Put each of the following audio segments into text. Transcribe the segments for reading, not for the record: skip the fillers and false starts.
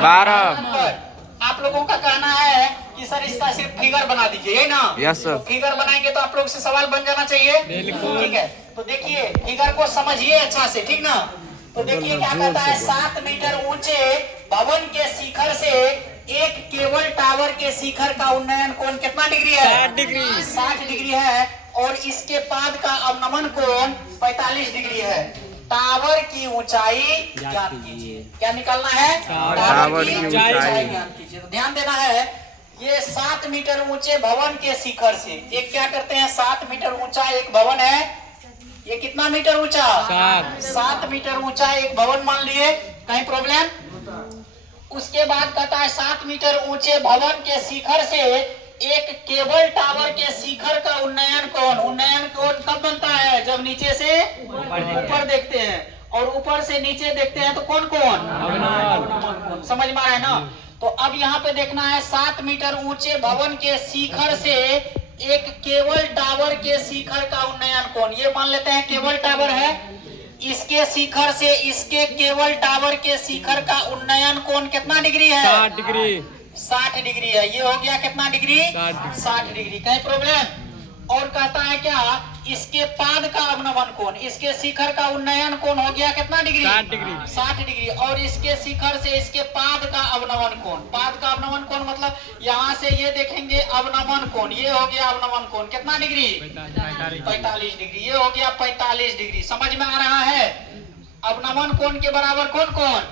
12। आप लोगों का कहना है कि सर इसका सिर्फ फिगर बना दीजिए, ना? Yes sir. तो फिगर बनाएंगे तो आप लोग से सवाल बन जाना चाहिए। ठीक है, तो देखिए फिगर को समझिए अच्छा से, ठीक ना? तो देखिए क्या कहता है, 7 मीटर ऊंचे भवन के शिखर से एक केबल टावर के शिखर का उन्नयन कोण कितना डिग्री है? 60 डिग्री। 60 डिग्री है। और इसके पाद का अवनमन कोण 45 डिग्री है। टावर की ऊंचाई ज्ञात कीजिए। क्या निकालना है? टावर की ऊंचाई ज्ञात कीजिए। तो ध्यान देना है, ये 7 मीटर ऊंचे भवन के शिखर से एक क्या करते हैं, 7 मीटर ऊंचा एक भवन है। ये कितना मीटर ऊंचा? 7 मीटर ऊंचा एक भवन मान लिए, कहीं प्रॉब्लम? उसके बाद कहता है 7 मीटर ऊंचे भवन के शिखर से एक केबल टावर के शिखर का उन्नयन कोण कब बनता है? जब नीचे से ऊपर देखते हैं, और ऊपर से नीचे देखते हैं तो कौन कोण? समझ में आ रहा है ना? तो अब यहाँ पे देखना है 7 मीटर ऊंचे भवन के शिखर से एक केबल टावर के शिखर का उन्नयन कोण। ये मान लेते हैं केबल टावर है, इसके शिखर से इसके केबल टावर के शिखर का उन्नयन कोण कितना डिग्री है? 60 डिग्री। 60 डिग्री है। ये हो गया कितना डिग्री? 60 डिग्री। कहीं प्रॉब्लम? और कहता है क्या, इसके पाद का अवनमन कोण, इसके शिखर का उन्नयन कोण हो गया कितना डिग्री? 60 डिग्री। 60 डिग्री। और इसके शिखर से इसके पाद का अवनमन कोण, पाद का अवनमन कोण मतलब यहाँ से ये देखेंगे अवनमन कोण, ये हो गया अवनमन कोण कितना डिग्री? 45 डिग्री। ये हो गया 45 डिग्री। समझ में आ रहा है? अवनमन कोण के बराबर कौन?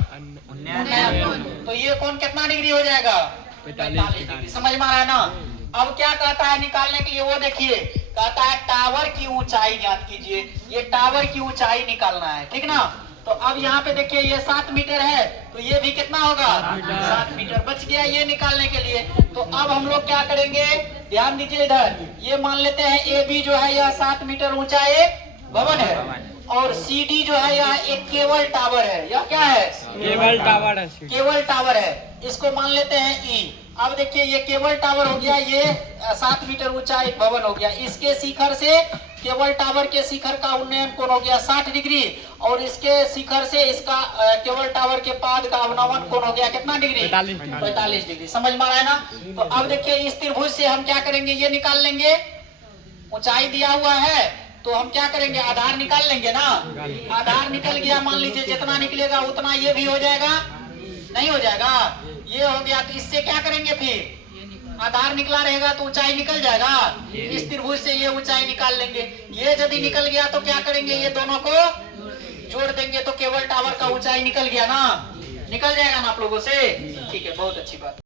उन्नयन कोण। तो ये कोण कितना डिग्री हो जाएगा? 45 डिग्री। समझ में आ रहा है ना? अब क्या कहता है निकालने के लिए, वो देखिए, कहता है टावर की ऊंचाई ज्ञात कीजिए। ये टावर की ऊंचाई निकालना है, ठीक ना? तो अब यहाँ पे देखिए ये 7 मीटर है, तो ये भी कितना होगा? 7 मीटर। बच गया ये निकालने के लिए। तो अब हम लोग क्या करेंगे, ध्यान दीजिए इधर, ये मान लेते हैं ए बी जो है यह 7 मीटर ऊंचा एक भवन है, और सी डी जो है यह एक केबल टावर है। यह क्या है? केबल टावर है। केबल टावर है, इसको मान लेते हैं ई। अब देखिए ये केबल टावर हो गया, ये 7 मीटर ऊंचा एक भवन हो गया। इसके शिखर से केबल टावर के शिखर का उन्नयन कोण हो गया 60 डिग्री, और इसके शिखर से इसका केबल टावर के पाद का अवनमन कोण हो गया कितना डिग्री? 45 डिग्री। समझ में आ रहा है ना? तो अब देखिए इस त्रिभुज से हम क्या करेंगे, ये निकाल लेंगे। ऊंचाई दिया हुआ है तो हम क्या करेंगे, आधार निकाल लेंगे ना। आधार निकल गया, मान लीजिए जितना निकलेगा उतना ये भी हो जाएगा, नहीं हो जाएगा? ये हो गया। तो इससे क्या करेंगे, फिर आधार निकला रहेगा तो ऊंचाई निकल जाएगा। इस त्रिभुज से ये ऊंचाई निकाल लेंगे। ये यदि निकल गया तो क्या करेंगे, ये दोनों को जोड़ देंगे तो केबल टावर का ऊंचाई निकल गया ना, निकल जाएगा ना आप लोगों से? ठीक है, बहुत अच्छी बात।